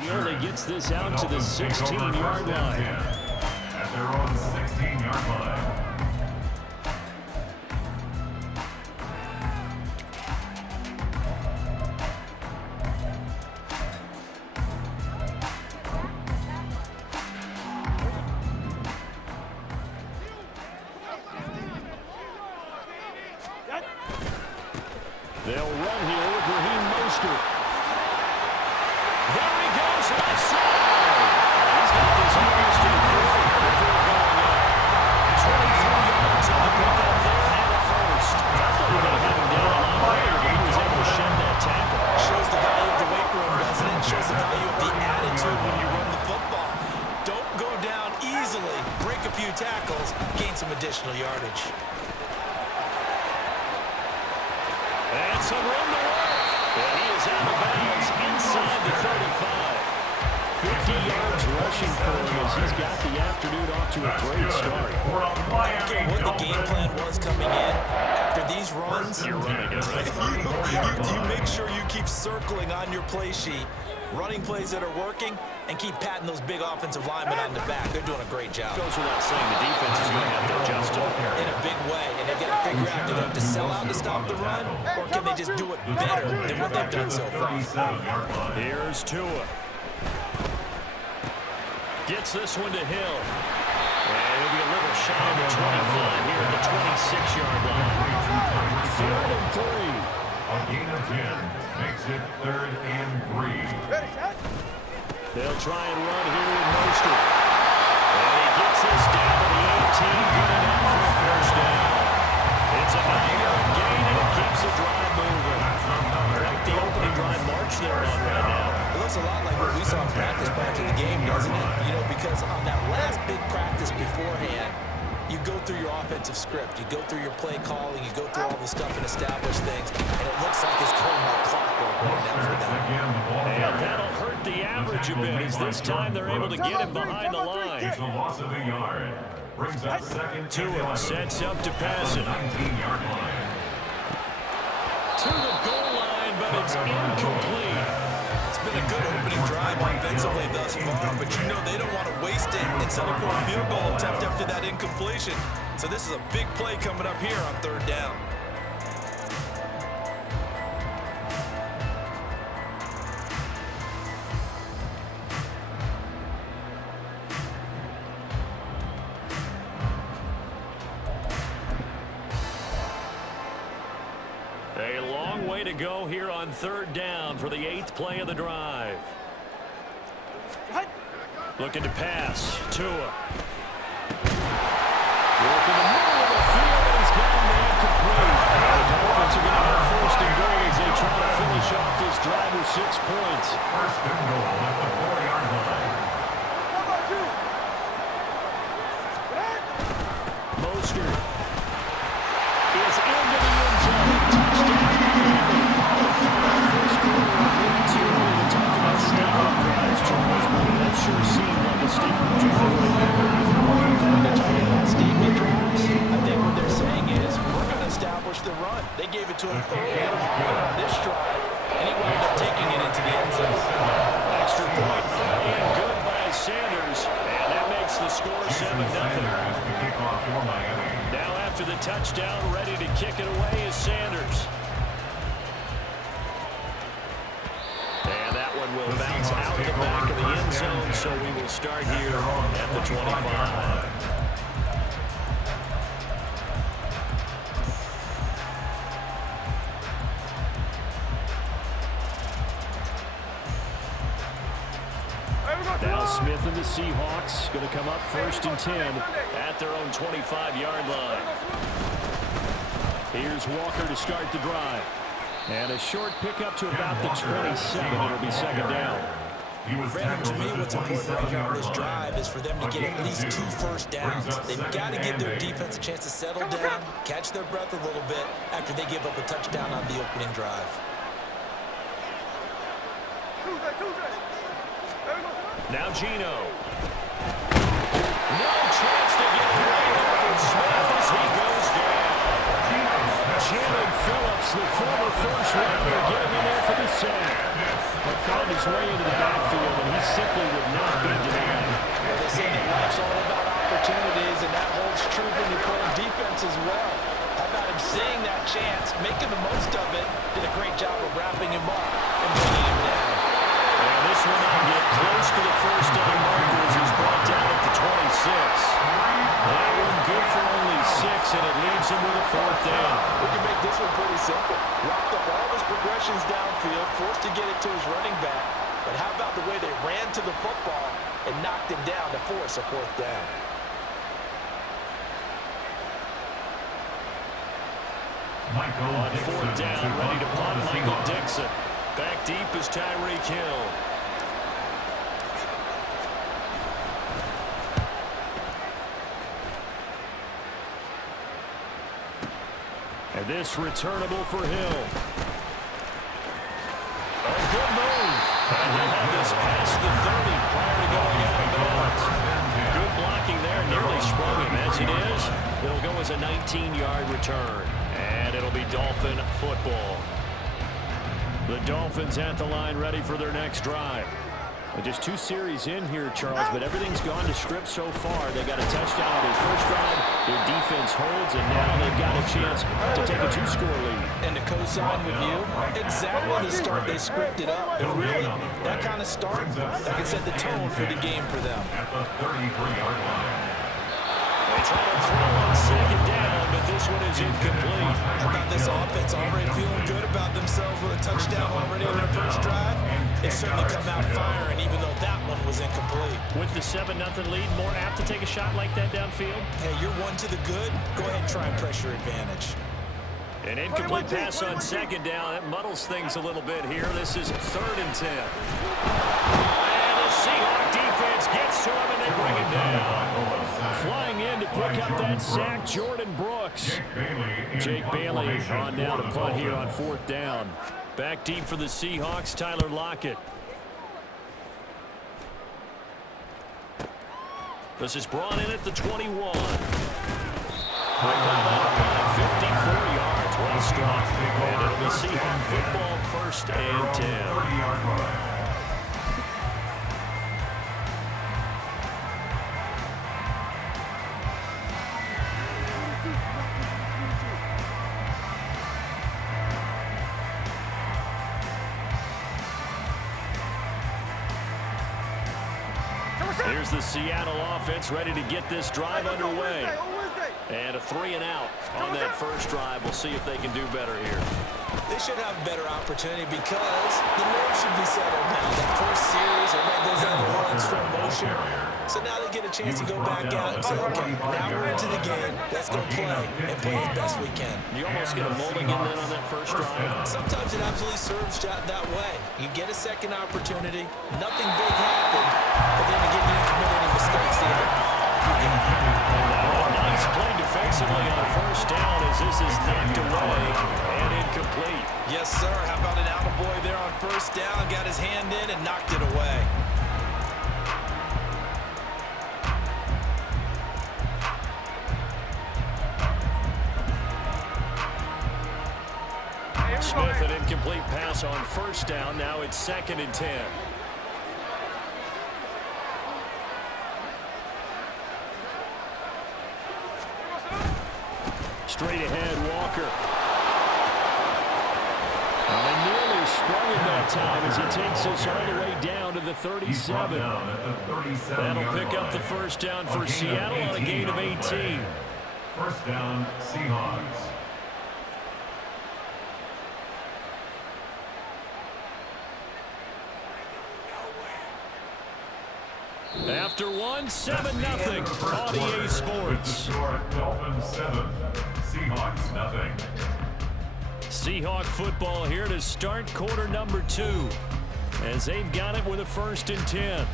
He only gets this out to the 16-yard line. At their own 16-yard line. They'll run here with Raheem Mostert. There he goes, left side. He's got this almost to the 40 before going up. 23 yards on the pickup there and a first. I thought we were going to have him down a lot later, but he was able to shed that tackle. Shows the value of the weight room, doesn't it? Shows the value of the attitude when you run the football. Don't go down easily. Break a few tackles. Gain some additional yardage. And some room to work. And he is out of bounds inside the 35. 50 yards rushing for him as he's got the afternoon off to a great start. I don't care what the game plan was coming in. After these runs, You're running it, right? you make sure you keep circling on your play sheet, running plays that are working, and keep patting those big offensive linemen on the back. They're doing a great job. Goes without saying the defense is going to have to adjust to it. In a big way, and they've got to figure out, do they have to sell out to stop the run, or can they just do it better than what they've done so far? Here's Tua. Gets this one to Hill. And he'll be a little shy of the 25 here at the 26-yard line. 3rd and 3. A gain of 10 makes it 3rd and 3. They'll try and run here with Mostert. And he gets this down to the 18. Good enough for a first down. It's a 9-yard gain, and it keeps the drive moving. Like the opening drive march they're on right now. It looks a lot like what we saw in practice prior to the game, doesn't it? You know, because on that last big practice beforehand, you go through your offensive script, you go through your play calling, you go through all the stuff and establish things, and it looks like it's going like clockwork right now for them. And that'll hurt the average a bit as this time they're able to get him behind the line. It's a loss of a yard. Brings up 2nd Tua sets up to pass it. 19-yard line. To the goal line, but it's incomplete. It's been a good opening drive offensively thus far, but you know they don't want to waste it and settle for a field goal attempt after that incompletion. So this is a big play coming up here on 3rd down. A long way to go here on 3rd down for the 8th play of the drive. Looking to pass. Tua. Working the middle of the field, and he's got him incomplete. The Dolphins are going to have 1st and goal as they try to finish off this drive with 6 points. 1st and goal at the 4-yard line. Mostert is into the end zone. Touchdown. First quarter, maybe too early to talk about statement drives, Charles, but that sure seemed like a statement drive right there. When they're talking about statement drives, I think what they're saying is, we're going to establish the run. They gave it to him early on this drive, and he wound up taking it into the end zone. Extra point and good by Sanders, and that makes the score 7-0. Now after the touchdown, ready to kick it away is Sanders. And that one will bounce out the back of the end zone, so we will start here at the 25. Now Smith and the Seahawks going to come up 1st and 10 at their own 25-yard line. Here's Walker to start the drive. And a short pickup to about the 27. It'll be 2nd down. Brandon, to me, what's important right here on this drive is for them to get at least 2 first downs. They've got to give their defense a chance to settle down, catch their breath a little bit after they give up a touchdown on the opening drive. Now Gino. No chance to get away there from Smith as he goes down. Jalen Phillips, the former first rounder, getting in there for the sack. But found his way into the backfield, and simply would not be denied. Well, they say that life's all about opportunities, and that holds true when you're playing defense as well. How about him seeing that chance, making the most of it, did a great job of wrapping him up and bringing him down. And this will not get close to the first down marker as he's brought down at the 26. That one good for only 6, and it leaves him with a 4th down. We can make this one pretty simple. Rocked up all his progressions downfield, forced to get it to his running back. But how about the way they ran to the football and knocked him down to force a 4th down? On 4th down, ready to punt, Michael Dixon. Back deep is Tyreek Hill. And this returnable for Hill. A good move. And he'll have this past the 30 prior to going out of bounds. Good blocking there, nearly sprung him. As it is, it'll go as a 19-yard return. And it'll be Dolphin football. The Dolphins at the line ready for their next drive. Just 2 series in here, Charles, but everything's gone to script so far. They got a touchdown on their first drive. Their defense holds, and now they've got a chance to take a 2-score lead. And to co-sign with you, exactly the start they scripted up. And really, that kind of start, that can set the tone for the game for them. At the 33-yard line. They try to throw on 2nd down, but this one is incomplete. How about this offense already feeling good about themselves with a touchdown already on their first drive? It's certainly come out firing, even though that one was incomplete. With the 7-0 lead, more apt to take a shot like that downfield? Hey, you're one to the good. Go ahead and try and press your advantage. An incomplete pass on 2nd down. That muddles things a little bit here. This is 3rd and 10. And the Seahawks defense gets to him, and they bring him down. Flying in to pick up that sack, Jordan Brooks. Jake Bailey on down to punt here on 4th down. Back deep for the Seahawks, Tyler Lockett. This is brought in at the 21. Quick on that, 54 yards, well struck. And it'll be Seahawks football, 1st and 10. Here's the Seattle offense ready to get this drive underway. And a 3-and-out on that first drive. We'll see if they can do better here. They should have a better opportunity because the nerves should be settled now. That first series, everybody goes out and runs for emotion. So now they get a chance to go back out and say, okay, now we're into the game. Let's go play and play as best we can. You almost get a mulligan then on that first drive. Sometimes it absolutely serves that way. You get a second opportunity, nothing big happened, but then again, you didn't commit any mistakes either. Nice play defensively on 1st down as this is knocked away and incomplete. Yes, sir. How about an attaboy there on 1st down? Got his hand in and knocked it away. Smith, an incomplete pass on 1st down. Now it's 2nd and 10. Straight ahead, Walker. And they nearly sprung it that time as he takes us all the way down to the 37. That'll pick up the 1st down for Seattle on a gain of 18. 1st down, Seahawks. After one, 7-0 on EA Sports. Dolphins 7, Seahawks nothing. Seahawk football here to start quarter number 2 as they've got it with a 1st and 10.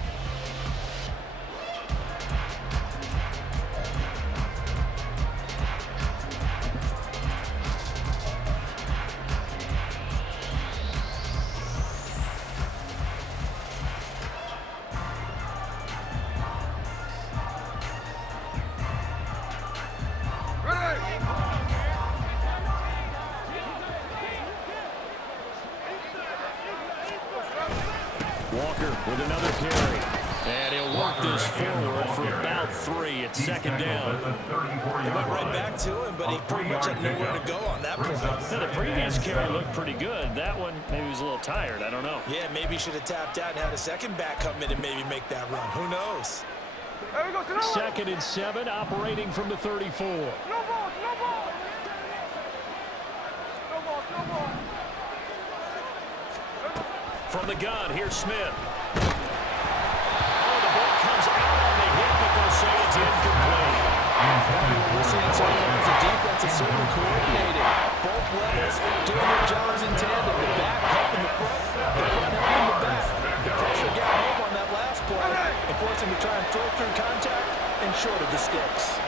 Walker with another carry. And he'll work this forward for about 3. It's second down. They went right back to him, but he pretty much had nowhere to go on that play. The previous carry looked pretty good. That one, maybe he was a little tired. I don't know. Yeah, maybe he should have tapped out and had a second back come in and maybe make that run. Who knows? Second and 7, operating from the 34. No ball, no ball. No ball, no ball. From the gun, here's Smith. Oh, the ball comes out on the hit, but they'll say it's incomplete. We're seeing so far as the defense is certainly coordinated. Both levels doing their jobs in tandem. The back helping the front helping the back. The pressure got home on that last play and forced him to try and throw through contact and short of the sticks.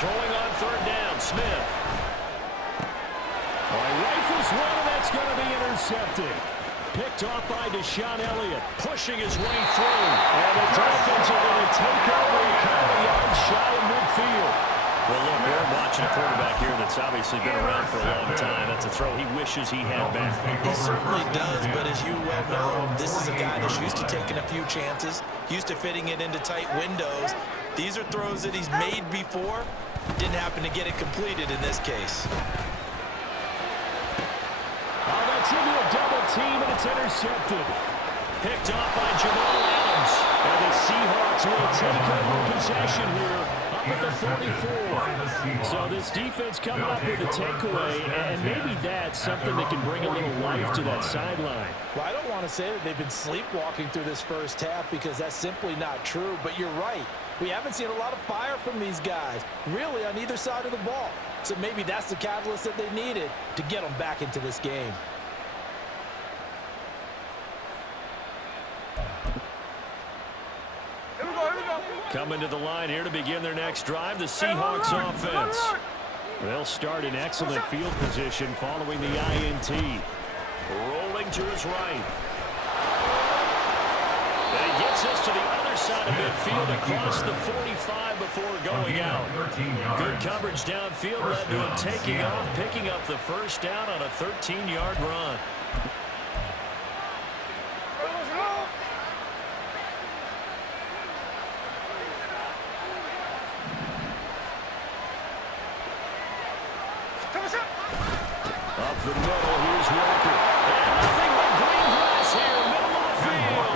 Throwing on third down, Smith. Rifles one, and that's going to be intercepted. Picked off by Deshaun Elliott, pushing his way through. And the Dolphins are going to take over a couple of yards shy of midfield. Well, look, we're watching a quarterback here that's obviously been around for a long time. That's a throw he wishes he had back. He certainly does, but as you well know, this is a guy that's used to taking a few chances, used to fitting it into tight windows. These are throws that he's made before. Didn't happen to get it completed in this case. Oh, that's into a double team, and it's intercepted. Picked off by Jamal Adams. And the Seahawks will take over possession here up at the 44. So this defense coming up with a takeaway, and maybe that's something that can bring a little life to that sideline. Well, I don't want to say that they've been sleepwalking through this first half because that's simply not true, but you're right. We haven't seen a lot of fire from these guys, really on either side of the ball. So maybe that's the catalyst that they needed to get them back into this game. Coming to the line here to begin their next drive, the Seahawks offense. They'll start in excellent field position following the INT. Rolling to his right. And he gets us to the other side of midfield across the 45 before going out. Good coverage downfield led to him taking off, picking up the first down on a 13-yard run. Up the middle, here's Walker. And nothing but green grass here, middle of the field.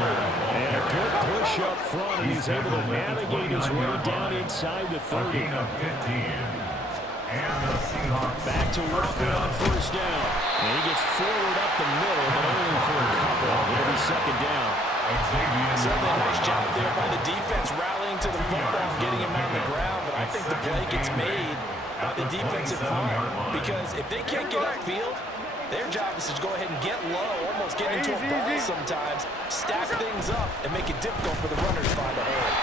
And a good push up front, and he's able to navigate his way down inside the 30. Back to Walker on first down. And he gets forward up the middle, but only for a couple. It'll be second down. Certainly a nice job there by the defense rallying to the football and getting him on the ground, but I think the play gets made by the defensive front, because if they can't get upfield, their job is to go ahead and get low, almost get into a ball sometimes, stack things up, and make it difficult for the runners to find a hole.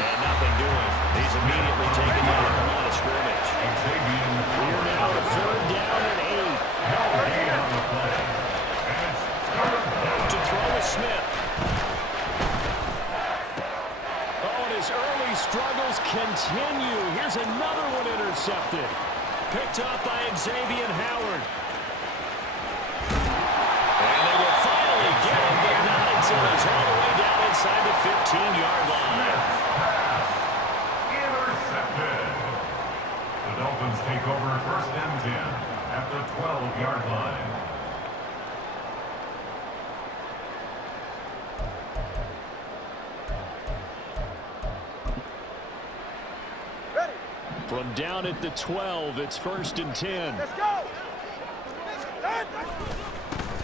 And nothing doing. He's immediately taken down at the line of scrimmage. We're now at third down and 8. To throw is Smith. His early struggles continue. Here's another one intercepted. Picked up by Xavier Howard. And they will finally get him, but not until he's all the way down inside the 15-yard line. Intercepted. The Dolphins take over first and 10 at the 12-yard line. From down at the 12, it's first and 10. Let's go.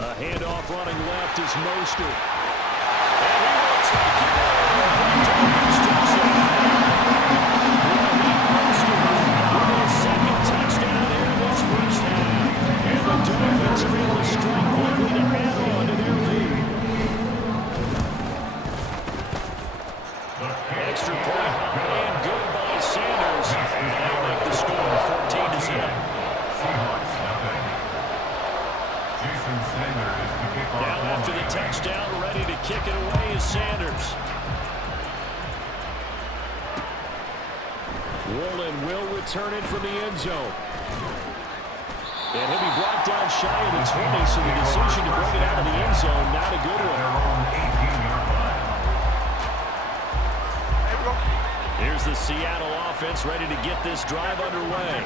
A handoff running left is Mostert. And he will take it over. Dolphins touchdown. With his second touchdown here in this first half. And the Dolphins are able to strike quickly to add on to their lead. Extra point and good by Sanders. They'll make the score 14-7. Seahawks nothing. Jason Sanders is to kick off. Now after the touchdown, ready to kick it away is Sanders. Woolen will return it from the end zone. And he'll be brought down shy of the 20, so the decision to bring it out of the end zone, not a good one. Here's the Seattle offense ready to get this drive underway.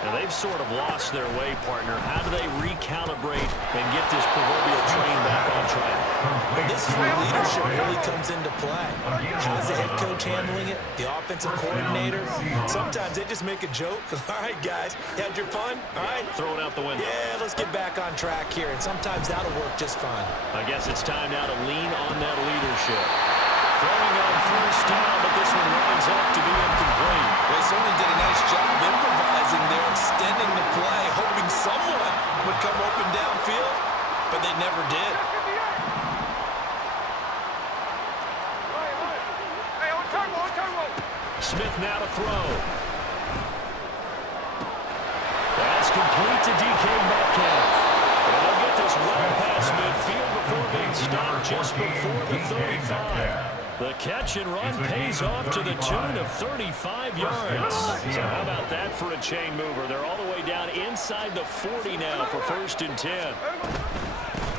Now, they've sort of lost their way, partner. How do they recalibrate and get this proverbial train back on track? Well, this is where leadership really comes into play. How's the head coach handling it? The offensive coordinator? Sometimes they just make a joke. All right, guys, had your fun? All right. Throw it out the window. Yeah, let's get back on track here. And sometimes that'll work just fine. I guess it's time now to lean on that leadership. Throwing on first down, but this one winds up to be incomplete. They certainly did a nice job improvising there, extending the play, hoping someone would come open downfield, but they never did. Smith now to throw. That's complete to DK Metcalf. And they'll get this well past midfield before being stopped just before the 35. The catch and run pays off to the tune of 35 yards. So how about that for a chain mover? They're all the way down inside the 40 now for 1st and 10.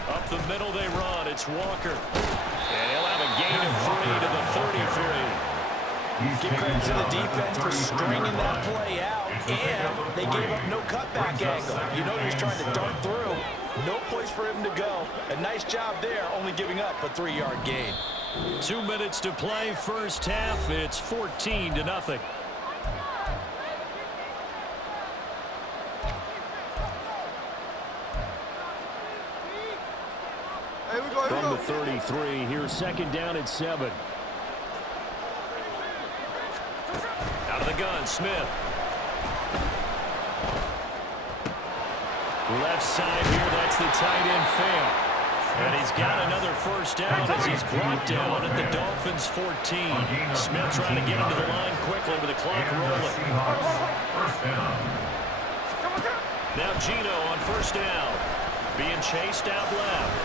Up the middle they run. It's Walker. And he'll have a gain of 3 to the 33. Give credit to the defense for stringing that play out, and they gave up no cutback angle. You know he's trying to dart through. No place for him to go. A nice job there, only giving up a 3-yard gain. 2 minutes to play, first half. It's 14-0. From the 33, here's 2nd down at 7. Out of the gun, Smith. Left side here, that's the tight end Fant. And he's got another first down as he's brought down at the Dolphins' 14. Smith trying to get into the line quickly with the clock rolling. Now Gino on first down. Being chased out left.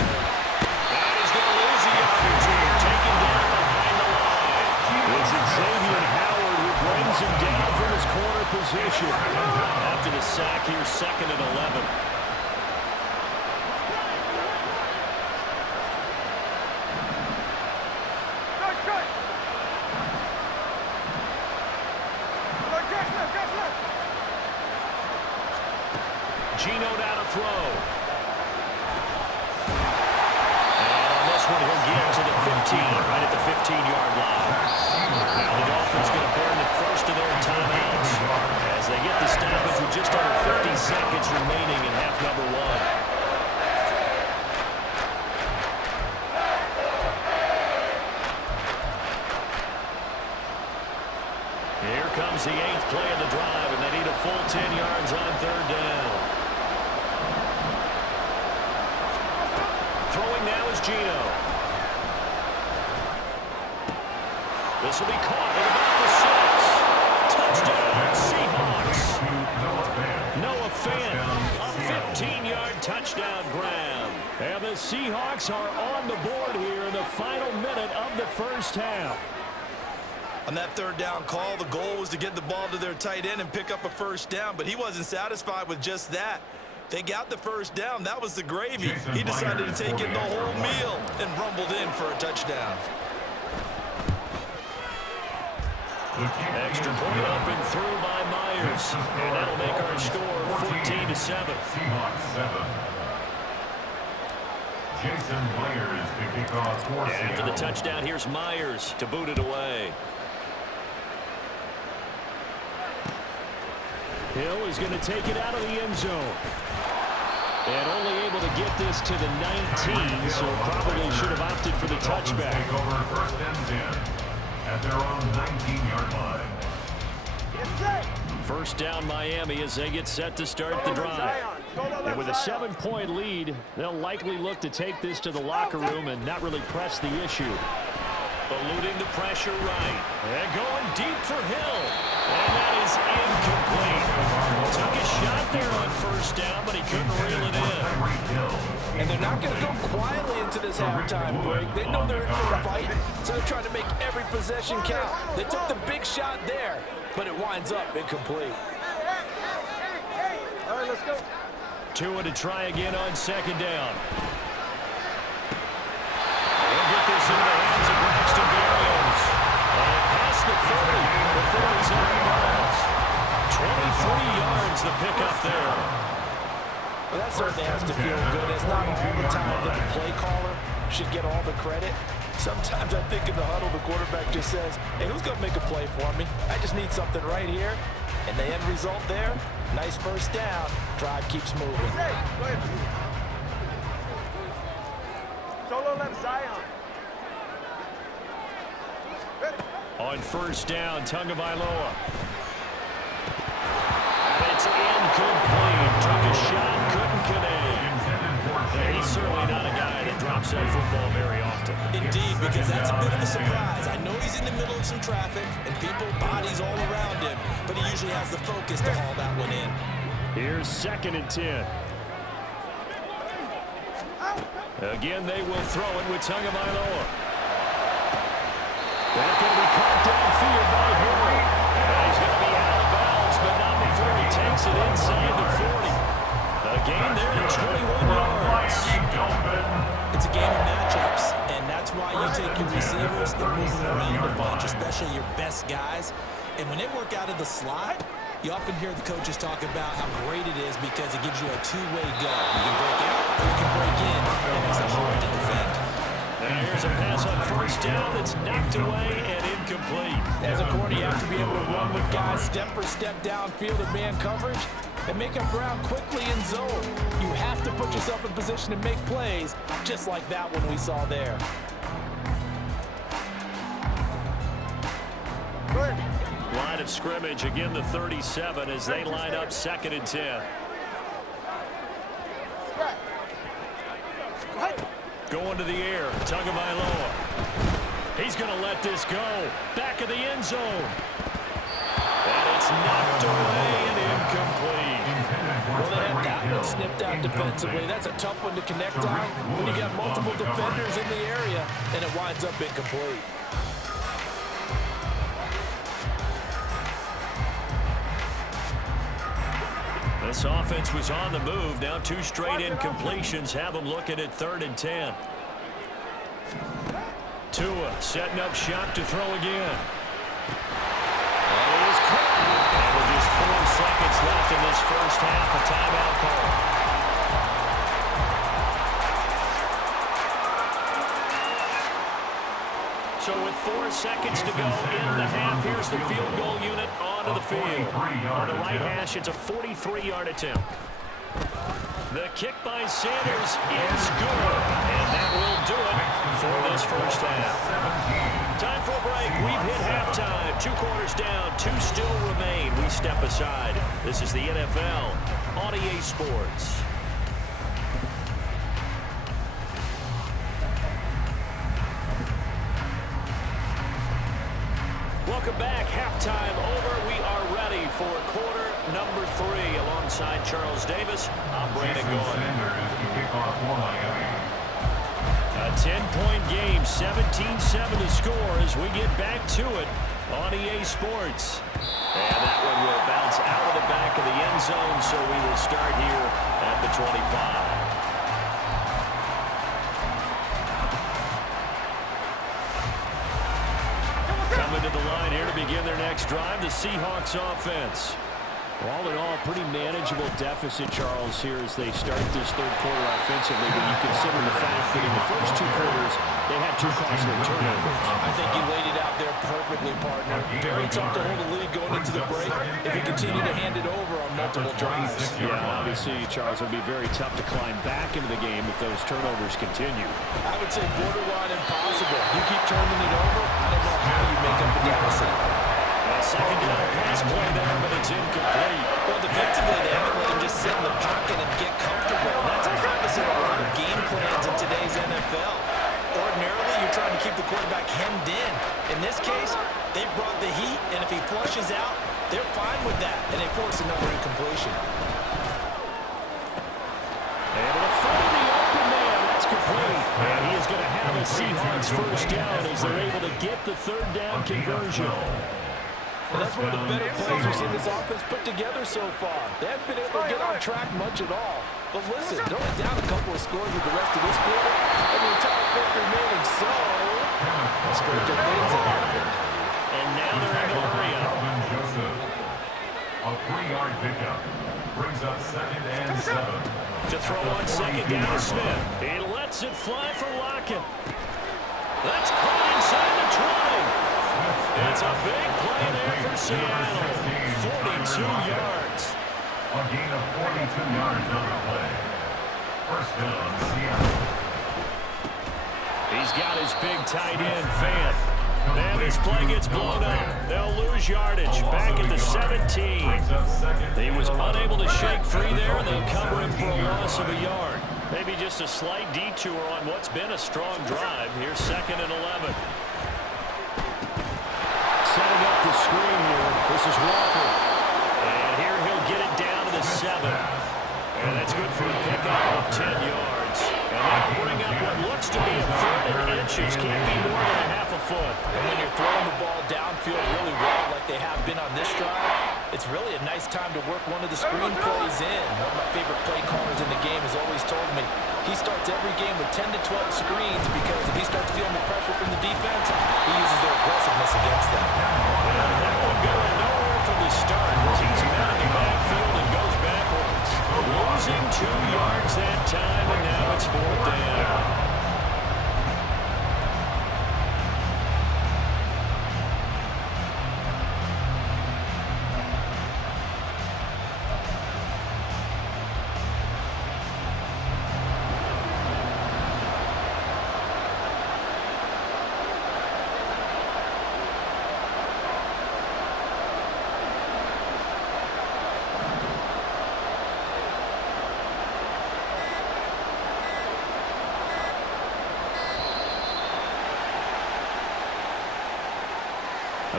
And he's going to lose a yard or two. Taken down behind the line. It's Xavier Howard who brings him down from his corner position. After the sack here, 2nd and 11. Gino down to throw. And on this one, he'll get to the 15, right at the 15-yard line. Now the Dolphins going to burn the first of their timeouts as they get the stoppage with just under 50 seconds remaining in half number 1. Here comes the 8th play of the drive, and they need a full 10 yards on 3rd down. Throwing now is Gino. This will be caught at about the 6. Touchdown, Seahawks. Noah Fant, a 15-yard touchdown grab. And the Seahawks are on the board here in the final minute of the first half. On that 3rd down call, the goal was to get the ball to their tight end and pick up a first down, but he wasn't satisfied with just that. They got the first down. That was the gravy. He decided to take in the whole meal and rumbled in for a touchdown. Extra point up and through by Myers. And that'll make our score 14-7. Seahawks 7. Jason Myers to kick off for Seattle. After the touchdown, here's Myers to boot it away. Hill is going to take it out of the end zone. And only able to get this to the 19, so probably should have opted for the touchback. Take over 1st and 10 at their own 19-yard line. First down Miami as they get set to start the drive. And with a 7-point lead, they'll likely look to take this to the locker room and not really press the issue. Eluding the pressure right. And going deep for Hill. And that is incomplete. Took a shot there on first down, but he couldn't reel it in. And they're not going to go quietly into this halftime break. They know they're in for a fight, so they're trying to make every possession count. They took the big shot there, but it winds up incomplete. All right, let's Let's go. Tua to try again on second down. He'll get this into the hands of Braxton Berrios. And past the 30 before he's out of bounds. 23 yards the pickup there. Well, that certainly has to feel good. It's not all the time that the play caller should get all the credit. Sometimes I think in the huddle, the quarterback just says, hey, who's going to make a play for me? I just need something right here. And the end result there, nice first down. Drive keeps moving. Hey, go ahead. Solo left Zion. Ready. On first down, Tagovailoa. And it's incomplete. Took a shot, couldn't connect. And he's certainly not a guy that drops that football very often. Indeed, because that's a bit of a surprise. I know he's in the middle of some traffic and people, bodies all around him, but he usually has the focus to haul that one in. Here's 2nd and 10. Again, they will throw it with Tagovailoa. That's going to be caught downfield by Henry. And he's going to be out of bounds, but not before he takes it inside the 40. A gain there of 21 yards. It's a game of matchups, and that's why you take your receivers and move them around a bunch, especially your best guys. And when they work out of the slot, you often hear the coaches talk about how great it is because it gives you a two-way go. You can break out or you can break in, and it makes it hard to defend. And here's a pass on first down that's knocked away and incomplete. As a corner, you have to be able to run with guys step for step downfield in man coverage and make up ground quickly in zone. You have to put yourself in position to make plays, just like that one we saw there. Line of scrimmage, again the 37 as they line up 2nd and 10. Going to the air, Tagovailoa. He's going to let this go. Back of the end zone. And it's knocked away and incomplete. Well, they had that one snipped out defensively. That's a tough one to connect on when you got multiple defenders in the area, and it winds up incomplete. This offense was on the move. Now 2 straight incompletions have them looking at 3rd and 10. Tua setting up shop to throw again. And he is caught. And with just 4 seconds left in this first half, a timeout call. So with 4 seconds to go in the half, here's the field goal unit onto the field. On the right hash, it's a 43-yard attempt. The kick by Sanders is good, and that will do it for this first half. Time for a break. We've hit halftime. 2 quarters down, 2 still remain. We step aside. This is the NFL on EA Sports. Welcome back. Halftime over. We are ready for quarter number 3. Alongside Charles Davis, I'm Brandon Gaughan. A 10-point game, 17-7 to score as we get back to it on EA Sports. And that one will bounce out of the back of the end zone, so we will start here at the 25. Coming to the line here to begin their next drive, the Seahawks offense. All in all, pretty manageable deficit, Charles, here as they start this third quarter offensively when you consider the fact that in the first 2 quarters, they had 2 costly turnovers. I think you laid it out there perfectly, partner. Very tough to hold the lead going into the break if you continue to hand it over on multiple drives. Yeah, obviously, Charles, it would be very tough to climb back into the game if those turnovers continue. I would say borderline impossible. You keep turning it over, I don't know how you make up the deficit. Second down pass play there, but it's incomplete. Well, defensively, they haven't let him just sit in the pocket and get comfortable. And that's opposite of a lot of game plans in today's NFL. Ordinarily, you're trying to keep the quarterback hemmed in. In this case, they brought the heat, and if he flushes out, they're fine with that, and they force another incompletion. Able to find the open man. That's complete. And he is going to have a Seahawks first down as they're able to get the 3rd down conversion. And that's one of the better plays we've seen this offense put together so far. They haven't been able to get on track much at all. But listen, they're only down a couple of scores with the rest of this quarter and the entire fourth remaining. So, stranger things have happened. And now they're able to hurry up. A 3-yard pickup brings up 2nd and 7. To throw on 2nd down, Smith. He lets it fly for Lockett. That's caught inside the 20. It's a big play there for Seattle. 42 yards. A gain of 42 yards on the play. First down, Seattle. He's got his big tight end, Fant. And this play gets blown up. They'll lose yardage. Back at the 17. He was unable to shake free there, and they'll cover him for a loss of a yard. Maybe just a slight detour on what's been a strong drive. Here's 2nd and 11. Setting up the screen here. This is Walker. And here he'll get it down to the 7. And that's good for a pickup of 10 yards. And that'll bring up what looks to be a 3rd and inches. Can't be more than a half a foot. And when you're throwing the ball downfield really well like they have been on this drive, it's really a nice time to work one of the screen plays in. One of my favorite play callers in the game has always told me he starts every game with 10 to 12 screens because if he starts feeling the pressure from the defense, he uses their aggressiveness against them. And that one going nowhere from the start as he's met in the backfield and goes backwards. Losing 2 yards that time, and now it's 4th down.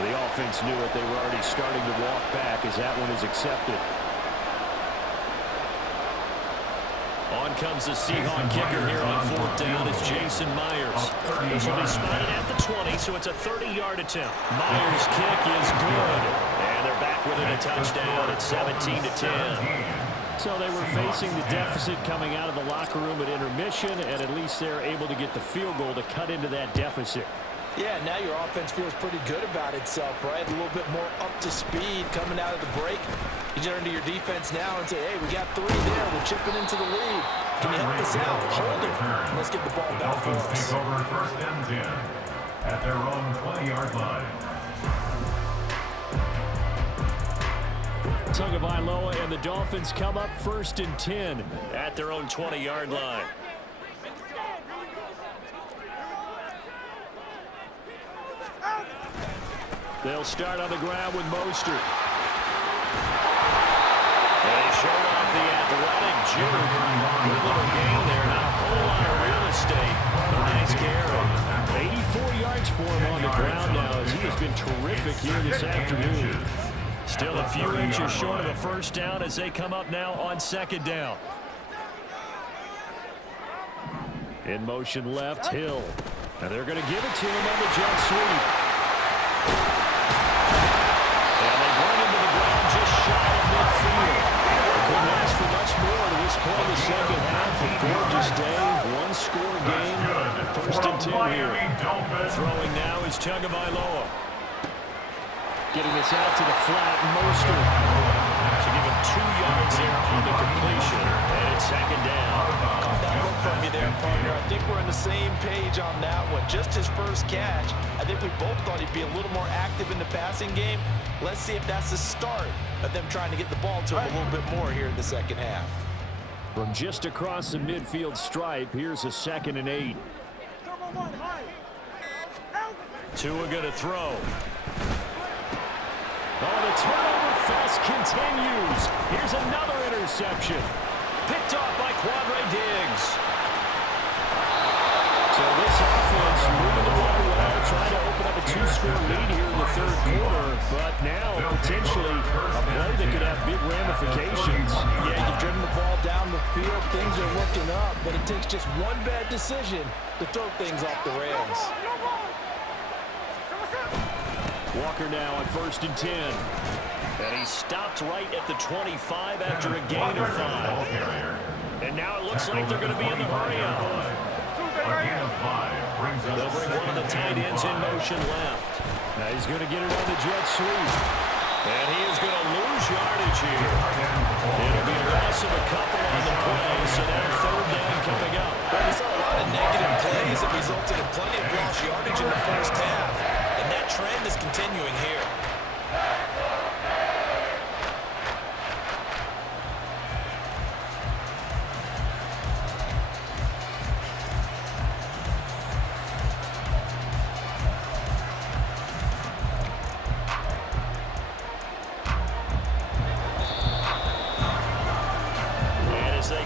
The offense knew it. They were already starting to walk back as that one is accepted. On comes the Seahawk kicker here on 4th down. It's Jason Myers. This will be spotted at the 20, so it's a 30-yard attempt. Myers' kick is good. And they're back within a touchdown at 17-10. So they were facing the deficit coming out of the locker room at intermission, and at least they're able to get the field goal to cut into that deficit. Yeah, now your offense feels pretty good about itself, right? A little bit more up to speed coming out of the break. You turn to your defense now and say, hey, we got 3 there. We're chipping into the lead. Can you help us out? Hold it. Let's get the ball back for us. Take over 1st and 10 at their own 20-yard line. Tagovailoa and the Dolphins come up 1st and 10 at their own 20-yard line. They'll start on the ground with Mostert. They show off the athletic juke. Good little gain there. Not a whole lot of real estate. A nice carry. 84 yards for him on the ground now as he has been terrific here this afternoon. Still a few inches short of a 1st down as they come up now on 2nd down. In motion left, Hill. And they're going to give it to him on the jet sweep. Couldn't ask for much more to this point in the 2nd half. A gorgeous day, 1-score game. 1st and 10 here. Throwing now is Tagovailoa. Getting this out to the flat, Mostert. To give him 2 yards there on the completion. And it's 2nd down. Caught that look from you there, partner. I think we're on the same page on that one. Just his first catch. I think we both thought he'd be a little more active in the passing game. Let's see if that's the start of them trying to get the ball to him a little bit more here in the 2nd half. From just across the midfield stripe, here's a 2nd and 8. Tua going to throw. Oh, the turnover fest continues. Here's another interception. Picked off by Quadre Diggs. So this offense moving the ball well, trying to open up a 2-score lead here in the 3rd quarter, but now potentially a play that could have big ramifications. Yeah, you've driven the ball down the field, things are looking up, but it takes just one bad decision to throw things off the rails. Walker now on 1st and 10. And he stopped right at the 25 after a gain of 5. And now it looks like they're going to be in the hurry-up. They'll bring one of the tight ends in motion left. Now he's going to get it on the jet sweep. And he is going to lose yardage here. It'll be a loss of a couple on the play, so now 3rd down coming up. Well, we saw a lot of negative plays that resulted in plenty of lost yardage in the first half. And that trend is continuing here.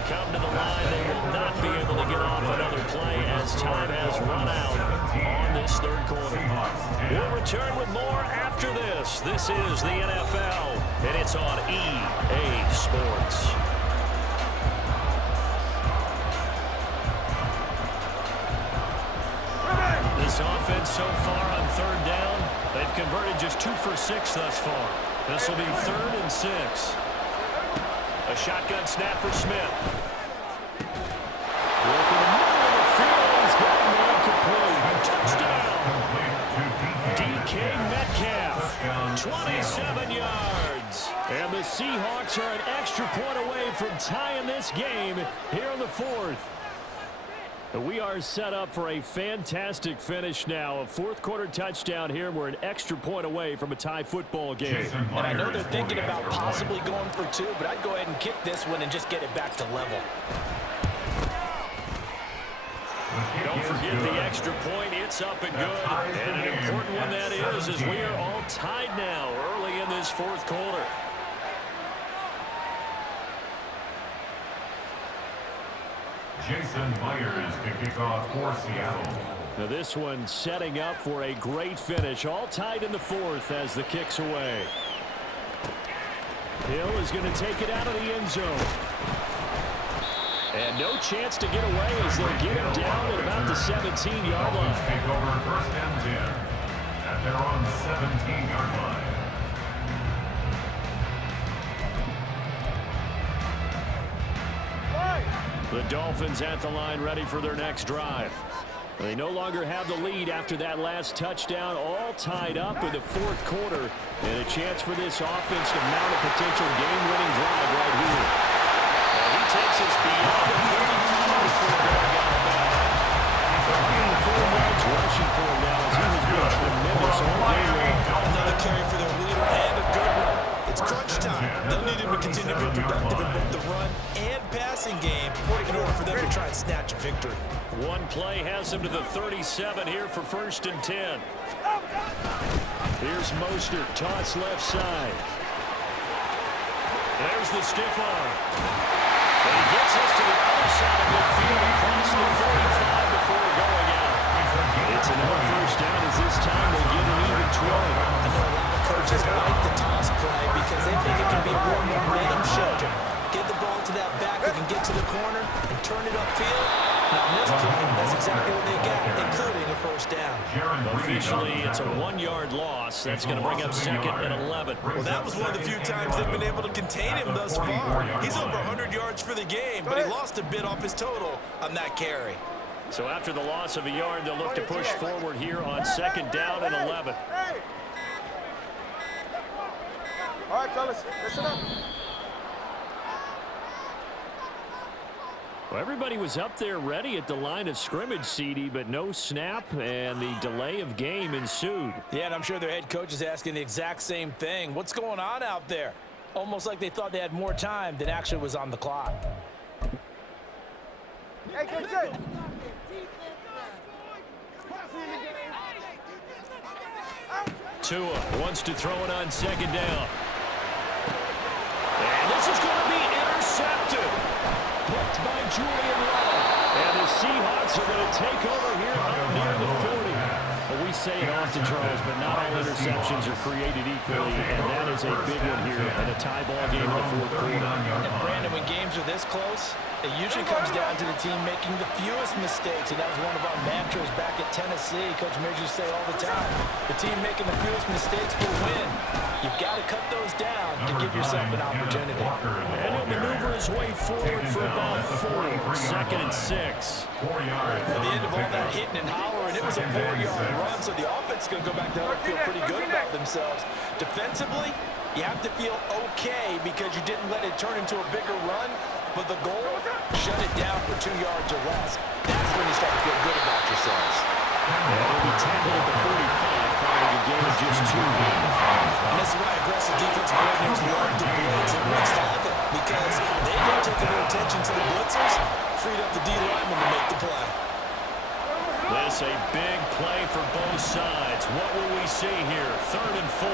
Come to the line, they will not be able to get off another play as time has run out on this 3rd quarter. We'll return with more after this. This is the NFL, and it's on EA Sports. This offense so far on 3rd down, they've converted just 2 for 6 thus far. This will be 3rd and 6. A shotgun snap for Smith. Working the middle of the field. He's got man complete. Touchdown. DK Metcalf. 27 yards. And the Seahawks are an extra point away from tying this game here in the 4th. We are set up for a fantastic finish now. A 4th quarter touchdown here. We're an extra point away from a tie football game. And I know they're thinking about possibly going for 2, but I'd go ahead and kick this one and just get it back to level. Don't forget the extra point. It's up and good. And an important one that is, as we are all tied now early in this 4th quarter. Jason Myers to kick off for Seattle. Now this one setting up for a great finish. All tied in the 4th as the kick's away. Hill is going to take it out of the end zone. And no chance to get away as they'll get him down at about the 17-yard line. Take over 1st and 10 at their own 17-yard line. The Dolphins at the line ready for their next drive. They no longer have the lead after that last touchdown, all tied up in the 4th quarter, and a chance for this offense to mount a potential game-winning drive right here. And he takes us beyond the 35 before going out of bounds. 4 yards rushing for him now as he has been tremendous all day long. Another carry for their leader and a good one. It's crunch time. They'll need him to continue to be productive in both the run and passing game in order for them to try and snatch a victory. One play has him to the 37 here for 1st and 10. Here's Mostert, toss left side. There's the stiff arm. And he gets us to the other side of midfield across the 45 before going out. It's another 1st down as this time they get an even 20. I know a lot of coaches like the toss play because they think it can be a real momentum shifter. Get the ball to that back who can get to the corner and turn it upfield. Now, in this play, that's exactly what they got, including a 1st down. Officially, it's a 1-yard loss. That's going to bring up 2nd and 11. Well, that was one of the few times they've been able to contain him thus far. He's over 100 yards for the game, but he lost a bit off his total on that carry. So after the loss of a yard, they'll look to push forward here on 2nd down and 11. All right, fellas, listen up. Well, everybody was up there ready at the line of scrimmage, CD, but no snap, and the delay of game ensued. Yeah, and I'm sure their head coach is asking the exact same thing. What's going on out there? Almost like they thought they had more time than actually was on the clock. Hey, get set. Tua wants to throw it on 2nd down. And this is going to be intercepted. Picked by Julian Love. And the Seahawks are going to take over here up near the 40. Well, we say it often, Charles, but not all interceptions are created equally, and that is a big one here in a tie ball game in the 4th quarter. And Brandon, when games are this close, it usually comes down to the team making the fewest mistakes, and that was one of our mantras back at Tennessee. We'll see. Coach Majors say all the time, the team making the fewest mistakes will win. You've got to cut those down to give yourself an opportunity. And he'll maneuver his way forward for about 4. 2nd and 6. 4 yards. At the end of all that hitting and hollering, it was a 4-yard run, so the offense is going to go back there and feel pretty good about themselves. Defensively, you have to feel okay because you didn't let it turn into a bigger run, but the goal, shut it down for 2 yards or less. That's when you start to feel good about yourselves. And he'll be tackled at the 45 following a gain of just 2. And this is why aggressive defensive coordinators love to blitz and wreaks havoc, because they get taking their attention to the blitzers, freed up the D-lineman to make the play. This a big play for both sides. What will we see here? 3rd and 4.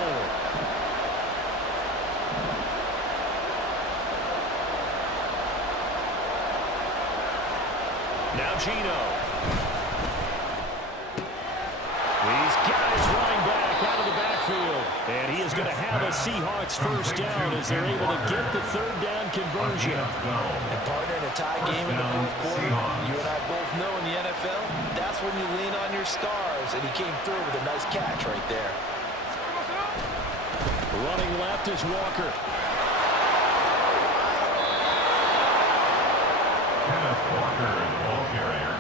Now Gino. He's got his running back out of the backfield. And he is going to have a Seahawks first down as they're able to get the 3rd down conversion. And partner, in a tie game in the 4th quarter, you and I both know in the NFL, that's when you lean on your stars. And he came through with a nice catch right there. Running left is Walker. Kenneth Walker, the ball carrier.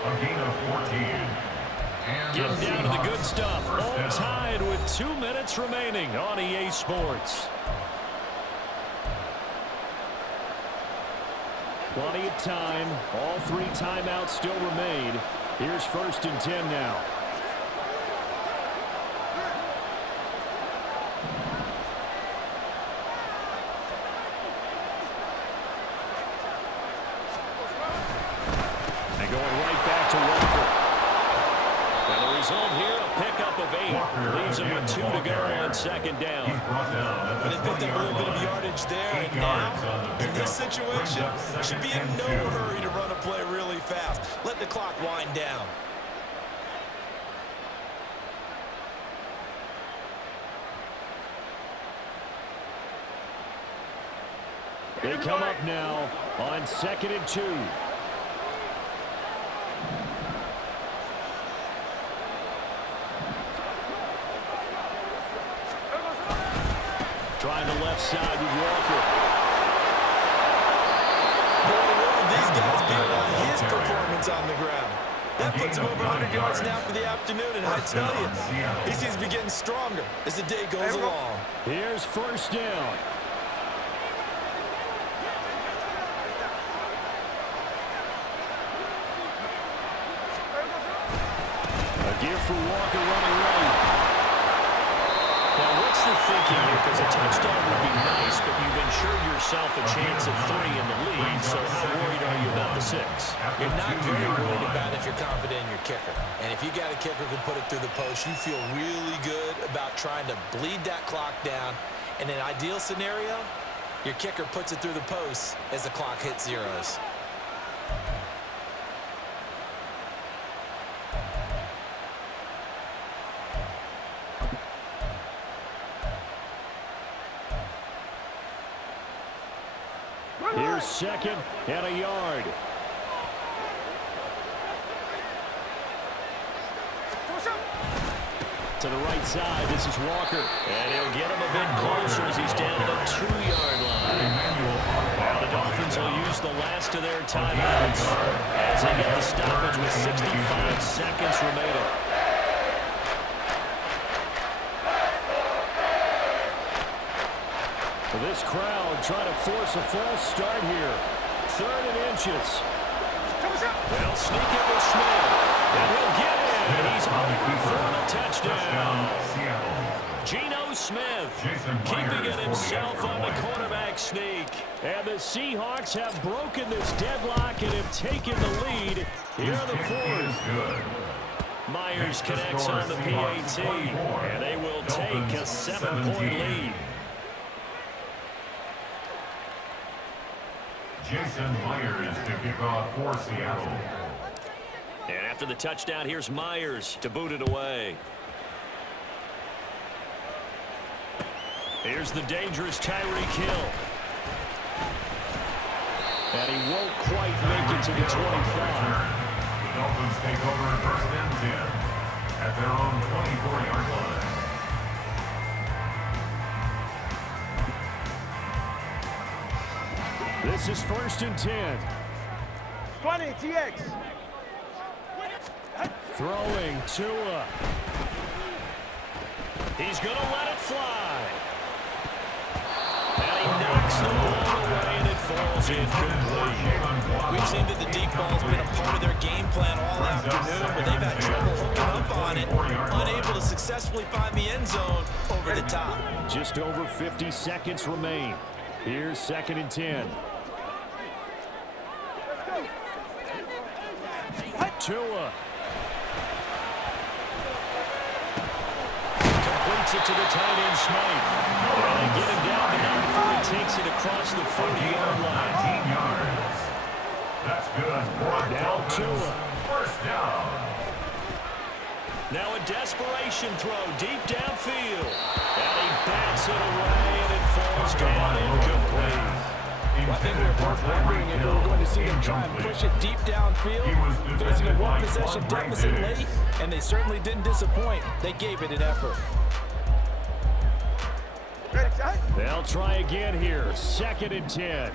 A gain of 14. Getting down to the good stuff. All tied with 2 minutes remaining on EA Sports. Plenty of time. All 3 timeouts still remain. Here's 1st and 10 now. And going right back to Walker. And the result here, a pickup of 8. Leaves him with 2 to go on 2nd down. And they picked up a little bit of yardage there, and now, in this situation, should be in no hurry to run a play really fast. Let the clock wind down. They come up now on 2nd and 2. Trying the left side with Walker. Boy, what are these guys doing on his performance on the ground? That puts him over 100 yards now for the afternoon, and I tell you, he seems to be getting stronger as the day goes along. Here's 1st down. A give for Walker running right. Now, what's the thinking here? Because a touchdown would be nice, but you've ensured yourself a chance at 3 in the lead, so how worried are you about the 6? You're not very worried about it if you're confident in your kicker. And if you got a kicker who can put it through the post, you feel really good about trying to bleed that clock down. In an ideal scenario, your kicker puts it through the post as the clock hits zeros. Here's 2nd and a yard. To the right side, this is Walker. And he'll get him a bit closer as he's down at the 2-yard line. Now the Dolphins will use the last of their timeouts as they get the stoppage with 65 seconds remaining. This crowd trying to force a false start here. 3rd and inches. They'll sneak it with Smith. And he'll get in. And he's over for the touchdown. Geno Smith keeping it himself on the quarterback sneak. And the Seahawks have broken this deadlock and have taken the lead here in the 4th. Myers connects on the PAT. And they will take a 7-point lead. Jason Myers to kick off for Seattle. And after the touchdown, here's Myers to boot it away. Here's the dangerous Tyreek Hill. And he won't quite make it to the 25. The Dolphins take over 1st 54-yard line. This is 1st and 10. 20, TX. Throwing Tua. He's going to let it fly. And he knocks the ball away, and it falls incomplete. We've seen that the deep ball's been a part of their game plan all afternoon, but they've had trouble hooking up on it, unable to successfully find the end zone over the top. Just over 50 seconds remain. Here's 2nd and 10. Tua. Completes it to the tight end, Smythe. And they get him down to 9 before he takes it across the 40-yard line. 19 yards. That's good for Now Dolphins. Tua. First down. Now a desperation throw deep downfield. And he bats it away, and it falls down incomplete. Well, I think we were both wondering if we were going to see them try and push it deep downfield, facing a one-possession deficit late, and they certainly didn't disappoint. They gave it an effort. Ready, Jack? They'll try again here. 2nd and 10.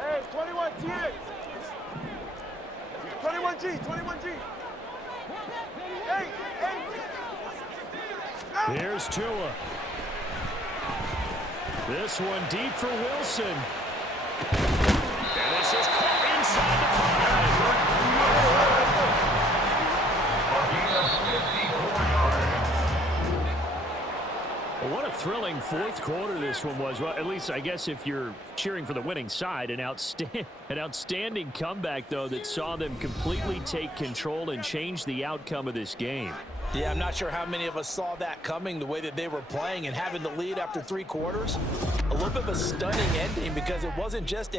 Hey, 21, TX. 21G, 21G. Hey, hey. Here's Tua. This one deep for Wilson. And this is caught inside the 5. Well, what a thrilling 4th quarter this one was. Well, at least I guess if you're cheering for the winning side, an outstanding comeback, though, that saw them completely take control and change the outcome of this game. Yeah, I'm not sure how many of us saw that coming, the way that they were playing and having the lead after 3 quarters. A little bit of a stunning ending because it wasn't just a